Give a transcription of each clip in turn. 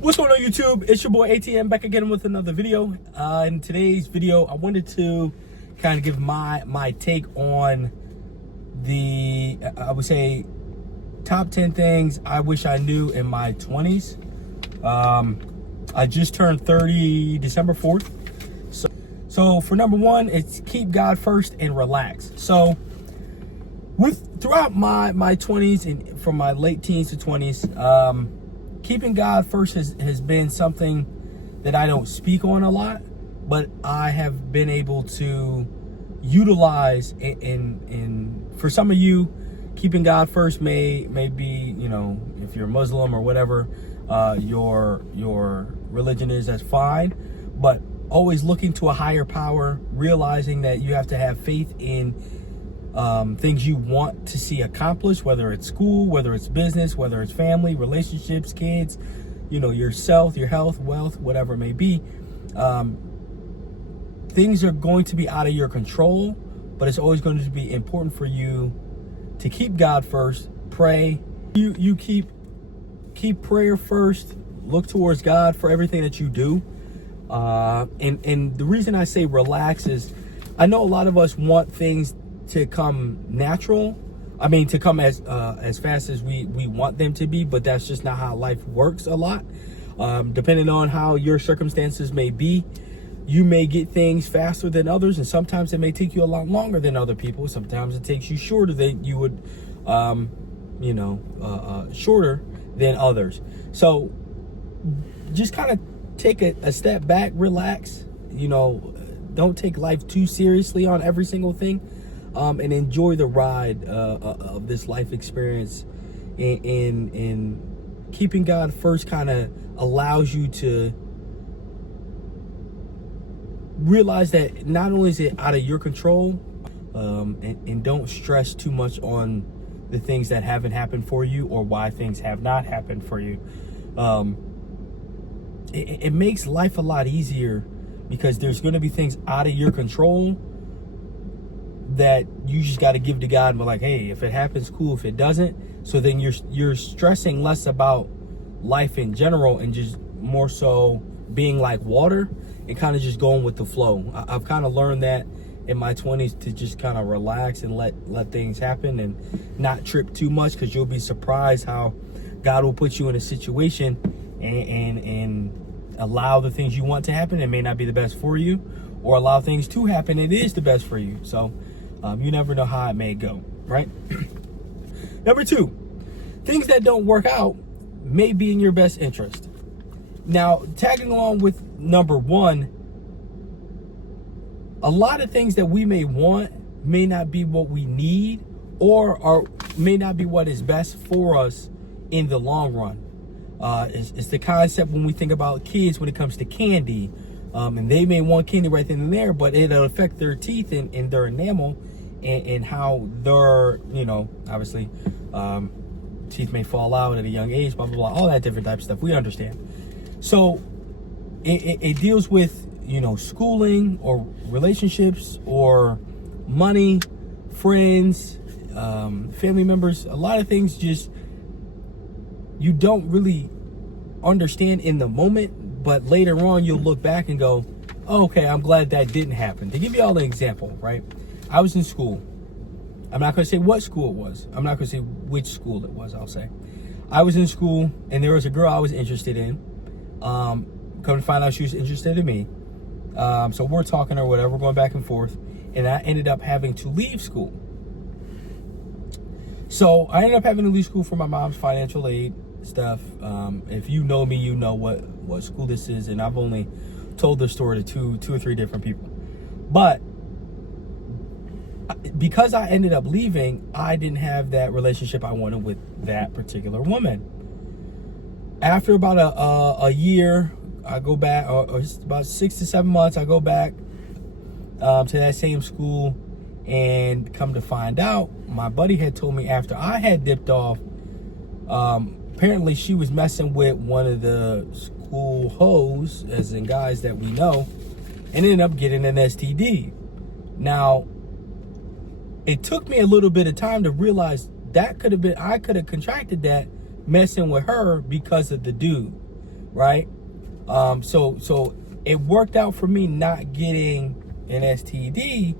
What's going on, YouTube? It's your boy ATM back again with another video. In today's video, I wanted to kind of give my take on the, I would say, top 10 things I wish I knew in my 20s. I just turned 30 December 4th. So for number one, it's keep God first and relax. So throughout my 20s and from my late teens to 20s, keeping God first has been something that I don't speak on a lot, but I have been able to utilize in for some of you, keeping God first may be, you know, if you're Muslim or whatever your religion is, that's fine. But always looking to a higher power, realizing that you have to have faith in things you want to see accomplished, whether it's school, whether it's business, whether it's family, relationships, kids, you know, yourself, your health, wealth, whatever it may be. Things are going to be out of your control, but it's always going to be important for you to keep God first. Pray. You keep prayer first. Look towards God for everything that you do. And the reason I say relax is I know a lot of us want things to come natural. I mean, to come as fast as we want them to be, but that's just not how life works a lot. Depending on how your circumstances may be, you may get things faster than others, and sometimes it may take you a lot longer than other people. Sometimes it takes you shorter than you would, shorter than others. So just kind of take a step back, relax, don't take life too seriously on every single thing. And enjoy the ride of this life experience. In keeping God first kind of allows you to realize that not only is it out of your control, and don't stress too much on the things that haven't happened for you or why things have not happened for you. It makes life a lot easier because there's going to be things out of your control that you just got to give to God and be like, hey, if it happens, cool. If it doesn't, so then you're stressing less about life in general and just more so being like water and kind of just going with the flow. I've kind of learned that in my 20s to just kind of relax and let things happen and not trip too much, because you'll be surprised how God will put you in a situation and allow the things you want to happen. It may not be the best for you, or allow things to happen. It is the best for you. So you never know how it may go, right? Number two, things that don't work out may be in your best interest. Now, tagging along with number one, a lot of things that we may want may not be what we need, or may not be what is best for us in the long run. It's the concept when we think about kids when it comes to candy. And they may want candy right then and there, but it'll affect their teeth and their enamel and how their, obviously, teeth may fall out at a young age, blah, blah, blah, all that different type of stuff. We understand. So it deals with, schooling or relationships or money, friends, family members, a lot of things just you don't really understand in the moment, but later on you'll look back and go, oh, okay, I'm glad that didn't happen. To give you all an example, right? I was in school. I'm not going to say what school it was. I'm not going to say which school it was, I'll say. I was in school, and there was a girl I was interested in. Come to find out she was interested in me. So we're talking or whatever, we're going back and forth, and I ended up having to leave school. So I ended up having to leave school for my mom's financial aid stuff. If you know me, you know what school this is, and I've only told the story to two or three different people. But because I ended up leaving, I didn't have that relationship I wanted with that particular woman. After about a year, I go back, or about 6 to 7 months, I go back to that same school, and come to find out, my buddy had told me after I had dipped off, apparently she was messing with one of the school hoes, as in guys that we know, and ended up getting an STD. Now, it took me a little bit of time to realize that I could have contracted that messing with her because of the dude. right? So it worked out for me not getting an STD,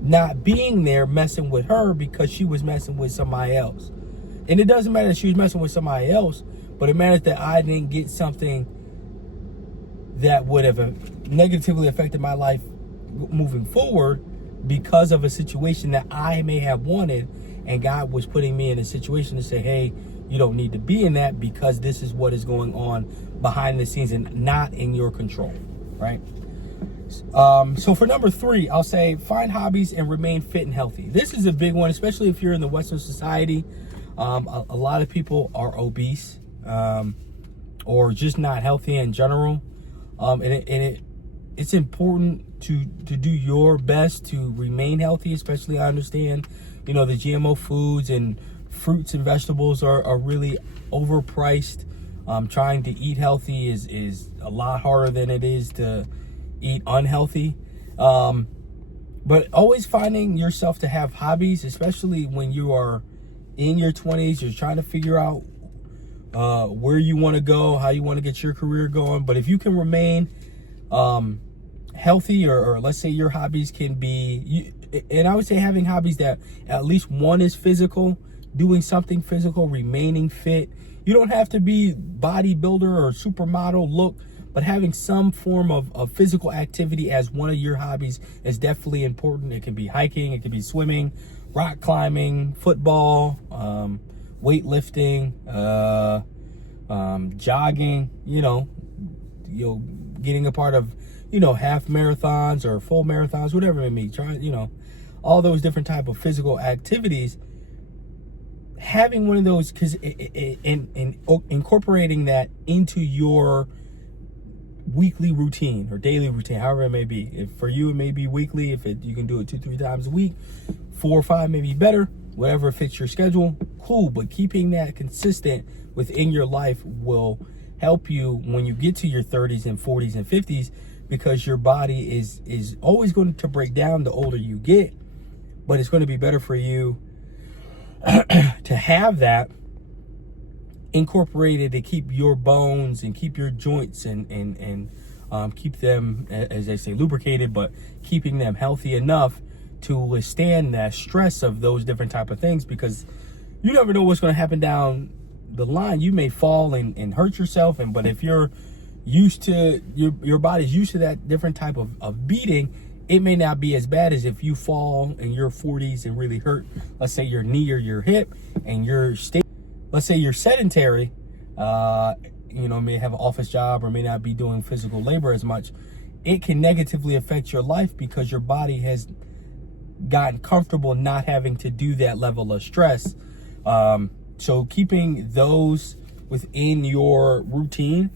not being there messing with her because she was messing with somebody else. And it doesn't matter that she was messing with somebody else, but it matters that I didn't get something that would have negatively affected my life moving forward because of a situation that I may have wanted, and God was putting me in a situation to say, hey, you don't need to be in that because this is what is going on behind the scenes and not in your control, right? So for number 3, I'll say find hobbies and remain fit and healthy. This is a big one, especially if you're in the Western society. A lot of people are obese or just not healthy in general. It's important to do your best to remain healthy, especially I understand, the GMO foods and fruits and vegetables are really overpriced. Trying to eat healthy is a lot harder than it is to eat unhealthy. But always finding yourself to have hobbies, especially when you are in your 20s, you're trying to figure out where you want to go, how you want to get your career going. But if you can remain healthy, or let's say your hobbies can be, and I would say having hobbies that at least one is physical, doing something physical, remaining fit. You don't have to be bodybuilder or supermodel look, but having some form of physical activity as one of your hobbies is definitely important. It can be hiking, it can be swimming, rock climbing, football, weightlifting, jogging, getting a part of, half marathons or full marathons, whatever it may be. Try, all those different type of physical activities. Having one of those, because incorporating that into your weekly routine or daily routine, however it may be. If for you it may be weekly, you can do it 2-3 times a week, 4 or 5 maybe better, whatever fits your schedule, cool. But keeping that consistent within your life will help you when you get to your 30s and 40s and 50s, because your body is always going to break down the older you get, but it's going to be better for you to have that incorporated to keep your bones and keep your joints and keep them, as they say, lubricated, but keeping them healthy enough to withstand that stress of those different type of things, because you never know what's going to happen down the line. You may fall and hurt yourself, but if you're used to, your body's used to that different type of beating, it may not be as bad as if you fall in your 40s and really hurt, let's say your knee or your hip, and let's say you're sedentary, may have an office job or may not be doing physical labor as much. It can negatively affect your life because your body has gotten comfortable not having to do that level of stress. So keeping those within your routine,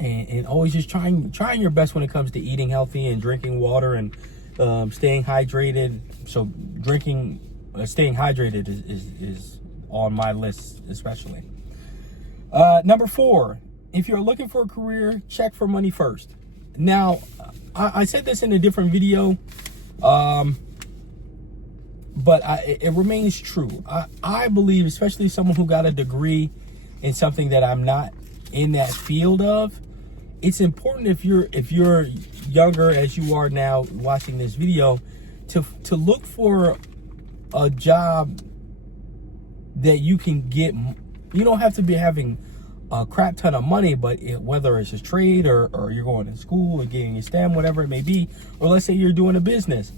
and always just trying your best when it comes to eating healthy and drinking water and staying hydrated. So staying hydrated is on my list especially. Number 4, if you're looking for a career, check for money first. Now, I said this in a different video, but it remains true. I believe, especially someone who got a degree in something that I'm not in that field of, it's important if you're younger as you are now watching this video to look for a job that you can get. You don't have to be having a crap ton of money, but whether it's a trade or you're going to school or getting a STEM, whatever it may be, or let's say you're doing a business,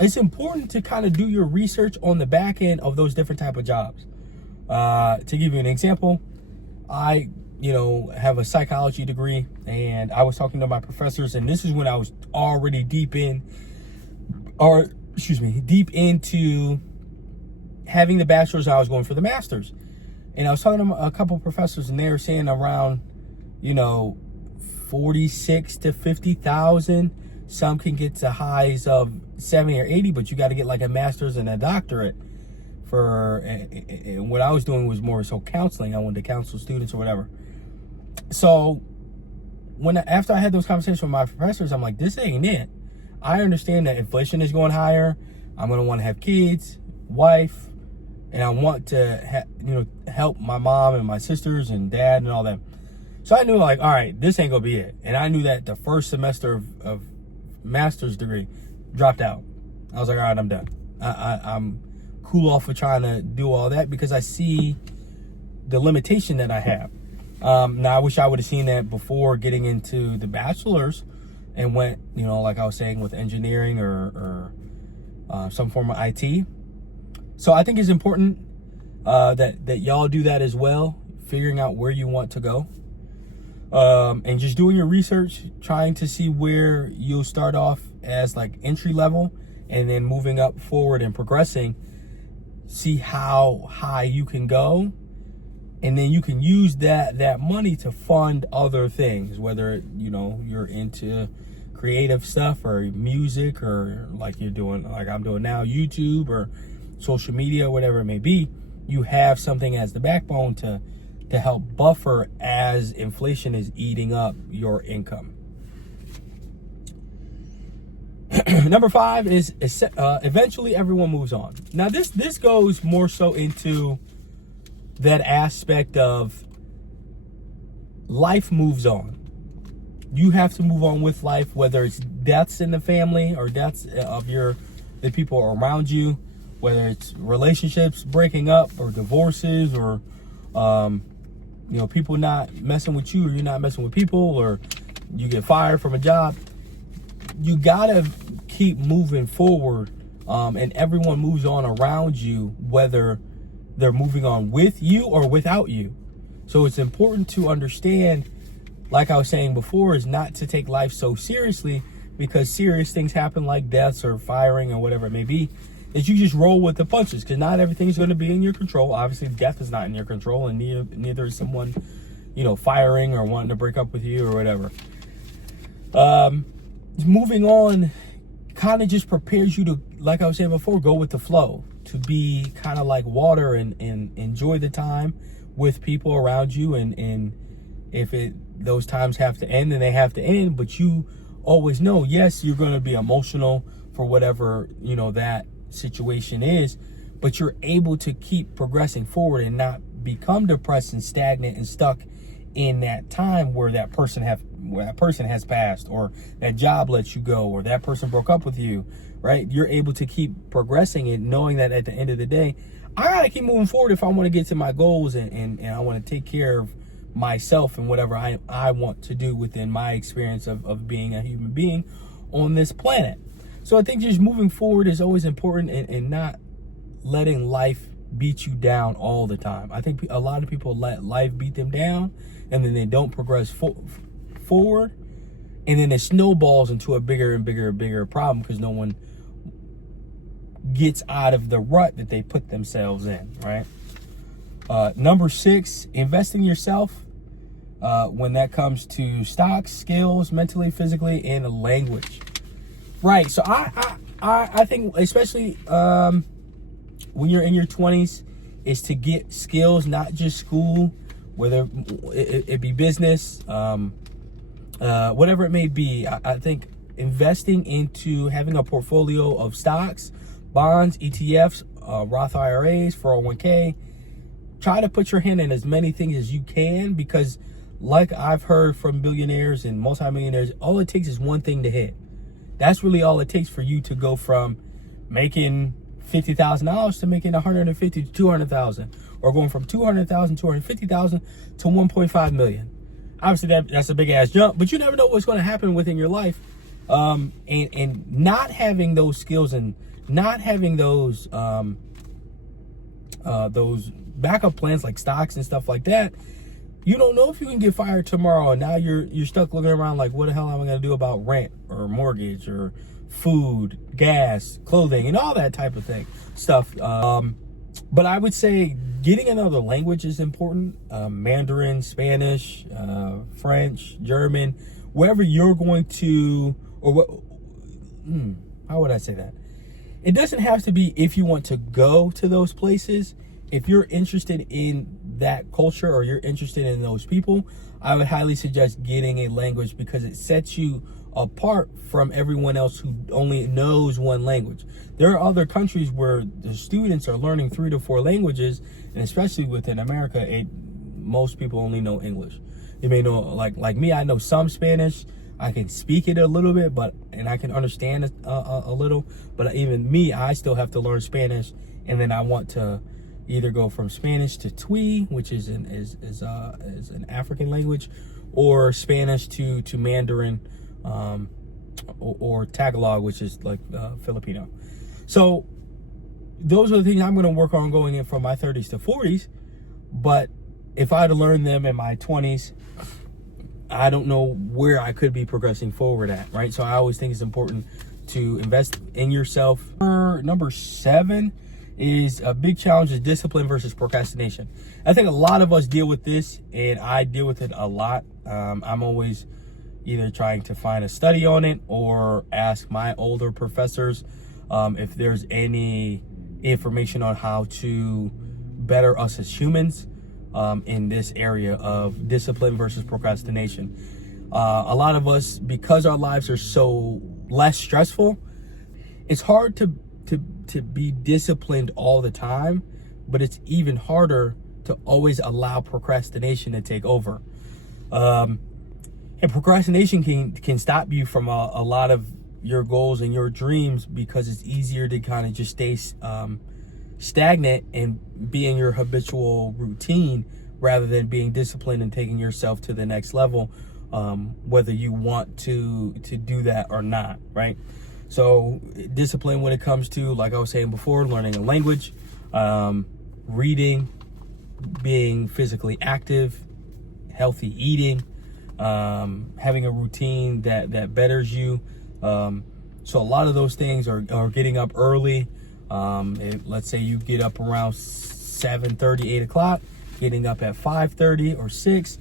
it's important to kind of do your research on the back end of those different type of jobs. To give you an example, I have a psychology degree, and I was talking to my professors, and this is when I was already deep into having the bachelor's. I was going for the master's, and I was talking to a couple of professors, and they were saying around 46 to 50,000. Some can get to highs of 70 or 80, but you got to get like a master's and a doctorate for. And what I was doing was more so counseling. I wanted to counsel students or whatever. So after I had those conversations with my professors, I'm like, this ain't it. I understand that inflation is going higher. I'm going to want to have kids, wife, and I want to help my mom and my sisters and dad and all that. So I knew, like, all right, this ain't gonna be it. And I knew that the first semester of master's degree dropped out. I was like, all right, I'm done. I'm cool off of trying to do all that because I see the limitation that I have. Now I wish I would have seen that before getting into the bachelor's and went, like I was saying, with engineering or some form of IT. So I think it's important that y'all do that as well, figuring out where you want to go. And just doing your research, trying to see where you'll start off as like entry level and then moving up forward and progressing, see how high you can go. And then you can use that money to fund other things, whether, you're into creative stuff or music or like I'm doing now, YouTube or social media, whatever it may be. You have something as the backbone to help buffer as inflation is eating up your income. Number 5 is eventually everyone moves on. Now this goes more so into that aspect of life moves on. You have to move on with life, whether it's deaths in the family or deaths of the people around you, whether it's relationships breaking up or divorces or people not messing with you or you're not messing with people or you get fired from a job. You gotta keep moving forward, and everyone moves on around you, whether they're moving on with you or without you. So it's important to understand, like I was saying before, is not to take life so seriously, because serious things happen like deaths or firing or whatever it may be, is you just roll with the punches, because not everything's going to be in your control. Obviously, death is not in your control, and neither is someone, firing or wanting to break up with you or whatever. Moving on kind of just prepares you to, like I was saying before, go with the flow, to be kind of like water and enjoy the time with people around you. And if those times have to end, then they have to end. But you always know, yes, you're going to be emotional for whatever, that situation is, but you're able to keep progressing forward and not become depressed and stagnant and stuck in that time where that person has passed, or that job lets you go, or that person broke up with you, right? You're able to keep progressing and knowing that at the end of the day, I gotta keep moving forward if I want to get to my goals and I want to take care of myself and whatever I want to do within my experience of being a human being on this planet. So I think just moving forward is always important, and not letting life beat you down all the time. I think a lot of people let life beat them down, and then they don't progress forward, and then it snowballs into a bigger and bigger and bigger problem because no one gets out of the rut that they put themselves in, right? Number 6, invest in yourself when that comes to stocks, skills, mentally, physically, and language. Right. So I think, especially when you're in your 20s, is to get skills, not just school, whether it be business, whatever it may be. I think investing into having a portfolio of stocks, bonds, ETFs, Roth IRAs, 401k, try to put your hand in as many things as you can, because like I've heard from billionaires and multimillionaires, all it takes is one thing to hit. That's really all it takes for you to go from making $50,000 to making $150,000 to $200,000, or going from $200,000, $250,000 to $1.5 million. Obviously, that's a big ass jump, but you never know what's going to happen within your life. And not having those skills and not having those backup plans like stocks and stuff like that, you don't know if you can get fired tomorrow, and now you're stuck looking around like, what the hell am I going to do about rent or mortgage or food, gas, clothing, and all that type of stuff. But I would say getting another language is important. Mandarin, Spanish, French, German, wherever you're going to, or what, how would I say that? It doesn't have to be if you want to go to those places. If you're interested in that culture or you're interested in those people, I would highly suggest getting a language, because it sets you apart from everyone else who only knows one language. There are other countries where the students are learning 3 to 4 languages, and especially within America, most people only know English. You may know, like me, I know some Spanish. I can speak it a little bit, and I can understand it a little. But even me, I still have to learn Spanish, and then I want to either go from Spanish to Twi, which is an African language, or Spanish to Mandarin, or Tagalog, which is like Filipino. So those are the things I'm going to work on going in from my 30s to 40s. But if I had to learn them in my 20s, I don't know where I could be progressing forward at, right? So I always think it's important to invest in yourself. Number 7 is a big challenge is discipline versus procrastination. I think a lot of us deal with this, and I deal with it a lot. I'm always either trying to find a study on it or ask my older professors if there's any information on how to better us as humans in this area of discipline versus procrastination. A lot of us, because our lives are so less stressful, it's hard to be disciplined all the time, but it's even harder to always allow procrastination to take over. And procrastination can stop you from a lot of your goals and your dreams, because it's easier to kind of just stay stagnant and be in your habitual routine rather than being disciplined and taking yourself to the next level, whether you want to do that or not, right? So discipline when it comes to, like I was saying before, learning a language, reading, being physically active, healthy eating, having a routine that betters you. So a lot of those things are getting up early. Let's say you get up around 7:30, 8 o'clock, getting up at 5:30 or 6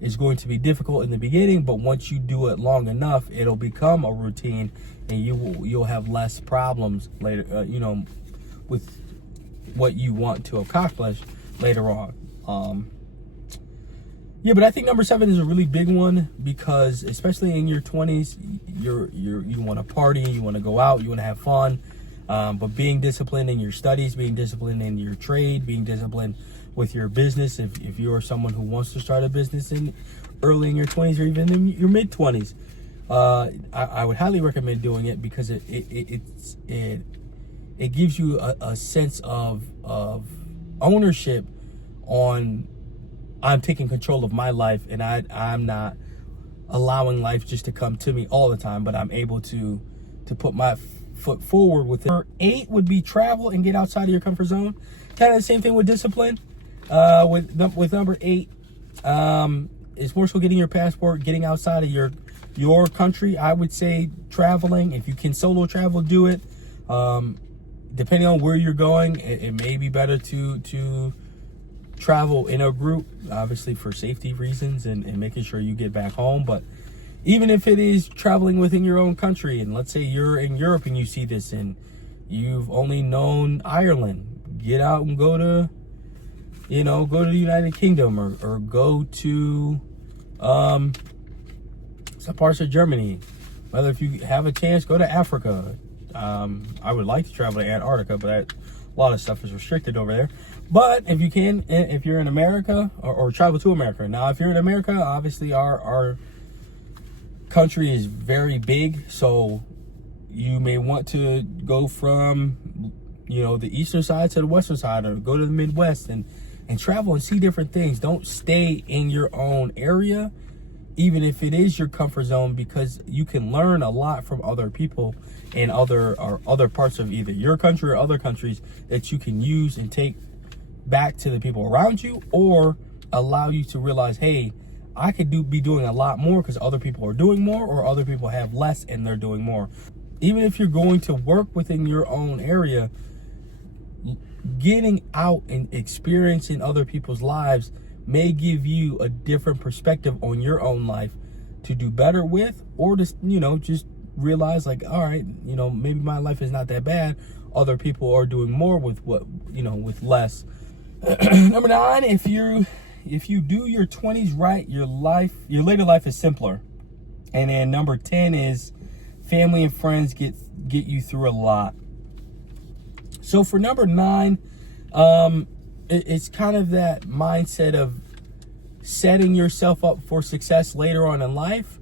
is going to be difficult in the beginning, but once you do it long enough, it'll become a routine, and you'll have less problems later, with what you want to accomplish later on. Yeah, but I think number 7 is a really big one, because especially in your 20s, you want to party, you want to go out, you want to have fun, but being disciplined in your studies, being disciplined in your trade, being disciplined with your business, if you're someone who wants to start a business early in your 20s or even in your mid 20s, I would highly recommend doing it, because it gives you a sense of ownership on, I'm taking control of my life, and I'm not allowing life just to come to me all the time, but I'm able to put my foot forward with it. Number 8 would be travel and get outside of your comfort zone. Kind of the same thing with discipline. With number 8, it's more so getting your passport, getting outside of your country. I would say traveling. If you can solo travel, do it. Depending on where you're going, it may be better to travel in a group, obviously for safety reasons and making sure you get back home. But even if it is traveling within your own country, and let's say you're in Europe and you see this and you've only known Ireland, get out and go to the United Kingdom, or go to some parts of Germany. Whether if you have a chance, go to Africa. I would like to travel to Antarctica, but a lot of stuff is restricted over there. But if you can, if you're in America, or travel to America. Now, if you're in America, obviously our country is very big, so you may want to go from the eastern side to the western side, or go to the Midwest and travel and see different things. Don't stay in your own area, even if it is your comfort zone, because you can learn a lot from other people in other parts of either your country or other countries that you can use and take back to the people around you, or allow you to realize, hey, I could be doing a lot more because other people are doing more, or other people have less and they're doing more. Even if you're going to work within your own area, getting out and experiencing other people's lives may give you a different perspective on your own life to do better with, or to just realize, like, all right, maybe my life is not that bad. Other people are doing more with with less. Number 9, if you do your 20s right, your later life is simpler. And then number 10 is family and friends get you through a lot. So for number 9, it's kind of that mindset of setting yourself up for success later on in life,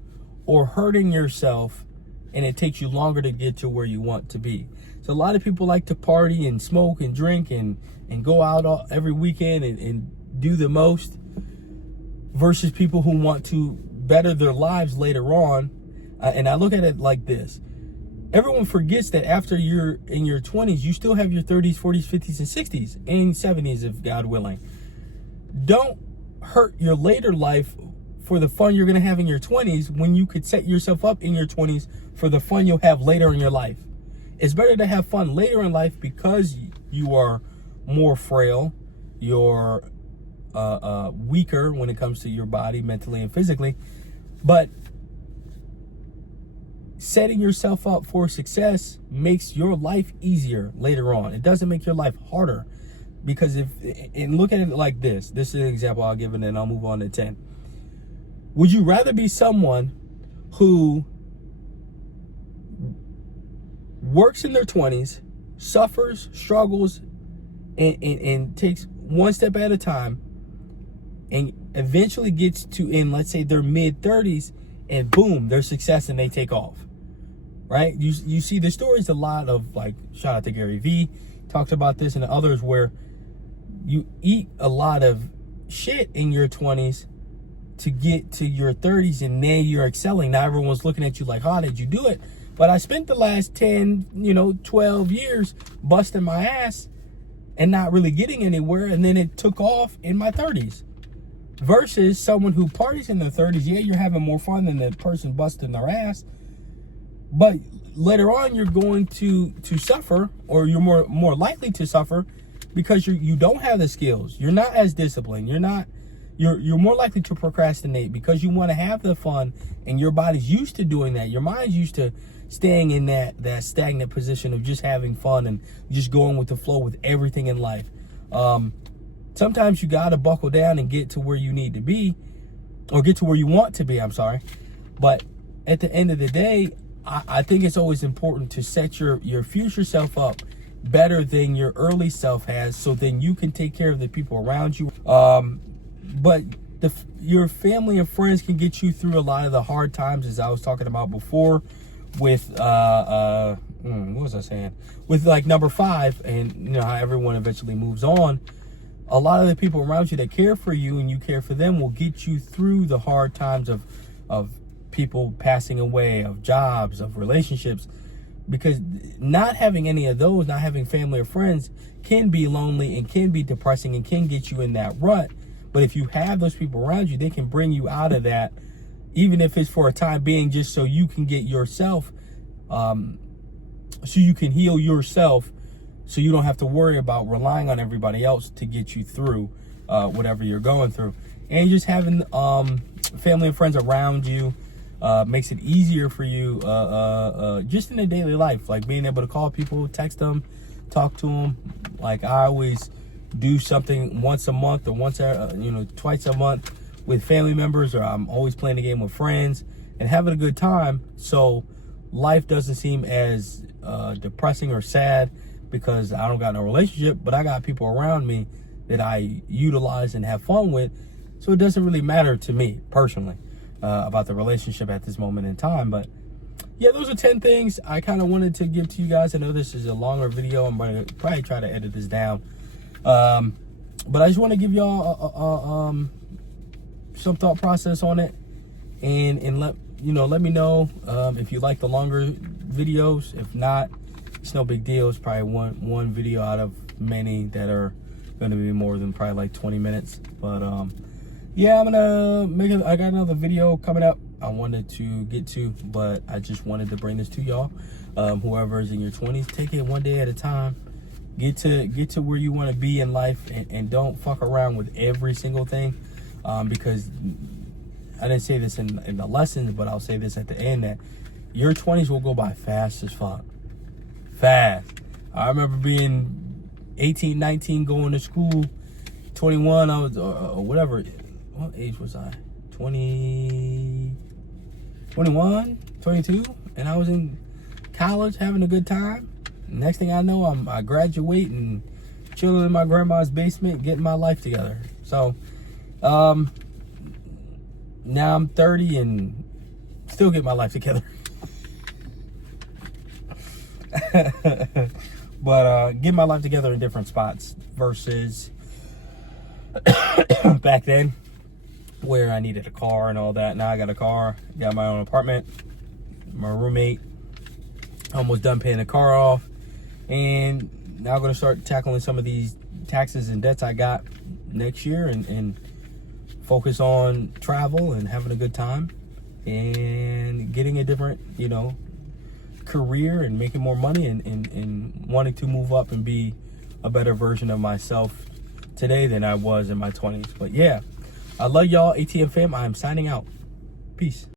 or hurting yourself and it takes you longer to get to where you want to be. So a lot of people like to party and smoke and drink and go out every weekend and do the most, versus people who want to better their lives later on. And I look at it like this. Everyone forgets that after you're in your 20s, you still have your 30s, 40s, 50s, and 60s, and 70s if God willing. Don't hurt your later life for the fun you're going to have in your 20s when you could set yourself up in your 20s for the fun you'll have later in your life. It's better to have fun later in life because you are more frail, you're weaker when it comes to your body, mentally and physically. But setting yourself up for success makes your life easier later on. It doesn't make your life harder. Because and look at it like this. This is an example I'll give, and then I'll move on to 10. Would you rather be someone who works in their 20s, suffers, struggles, and takes one step at a time, and eventually gets to, in let's say their mid-30s, and boom, their success and they take off, right? You see the stories a lot of, like, shout out to Gary Vee, talked about this, and others, where you eat a lot of shit in your 20s to get to your 30s, and then you're excelling. Now everyone's looking at you like, how did you do it? But I spent the last 10, 12 years busting my ass and not really getting anywhere, and then it took off in my 30s. Versus someone who parties in their 30s, yeah, you're having more fun than the person busting their ass, but later on you're going to suffer, or you're more likely to suffer, because you don't have the skills. You're not as disciplined. You're more likely to procrastinate because you want to have the fun, and your body's used to doing that. Your mind's used to staying in that stagnant position of just having fun and just going with the flow with everything in life. Sometimes you got to buckle down and get to where you need to be, or get to where you want to be, I'm sorry. But at the end of the day, I think it's always important to set your future self up better than your early self has, so then you can take care of the people around you. But your family and friends can get you through a lot of the hard times, as I was talking about before, with what was I saying? With like number 5, and you know how everyone eventually moves on. A lot of the people around you that care for you and you care for them will get you through the hard times of people passing away, of jobs, of relationships. Because not having any of those, not having family or friends, can be lonely and can be depressing and can get you in that rut. But if you have those people around you, they can bring you out of that, even if it's for a time being, just so you can get yourself, so you can heal yourself, so you don't have to worry about relying on everybody else to get you through whatever you're going through. And just having family and friends around you makes it easier for you just in a daily life, like being able to call people, text them, talk to them. Like I always do something once a month, or twice a month with family members, or I'm always playing a game with friends and having a good time, so life doesn't seem as depressing or sad, because I don't got no relationship, but I got people around me that I utilize and have fun with. So it doesn't really matter to me personally about the relationship at this moment in time. But yeah, those are 10 things I kind of wanted to give to you guys. I know this is a longer video. I'm going to probably try to edit this down. But I just want to give y'all some thought process on it, and let me know if you like the longer videos. If not, it's no big deal. It's probably one video out of many that are going to be more than probably like 20 minutes. But yeah, I'm gonna I got another video coming up I wanted to get to, but I just wanted to bring this to y'all. Whoever is in your 20s, take it one day at a time. Get to where you want to be in life, and don't fuck around with every single thing, because I didn't say this in the lessons, but I'll say this at the end, that your 20s will go by fast as fuck. Fast. I remember being 18, 19, going to school. 21, I was, or whatever. What age was I? 20. 21, 22, and I was in college having a good time. Next thing I know, I graduate and chilling in my grandma's basement, getting my life together. So, now I'm 30 and still get my life together. But get my life together in different spots versus back then where I needed a car and all that. Now I got a car, got my own apartment, my roommate, almost done paying the car off, and now I'm going to start tackling some of these taxes and debts I got next year and focus on travel and having a good time and getting a different, career and making more money and wanting to move up and be a better version of myself today than I was in my 20s. But yeah, I love y'all, ATM fam. I'm signing out. Peace.